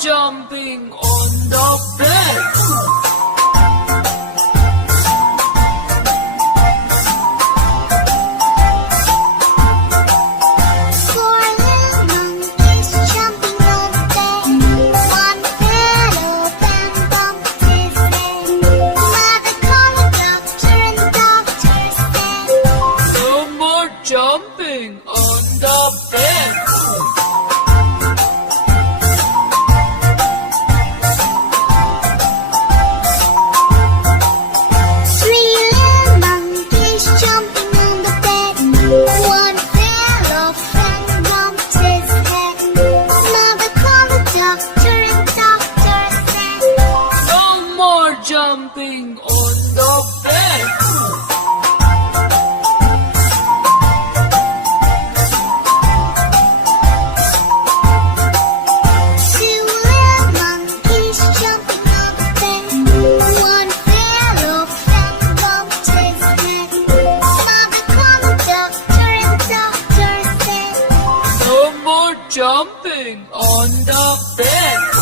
Jumping on the bed. Four little monkeys jumping on the bed. One fell off and bumped his head. Mother called the doctor and the doctor said, No more jumping on the bed. Jumping on the bed. Two little monkeys jumping on the bed. One fell off and bumped his head. Mother called the doctor and the doctor said, No more jumping on the bed.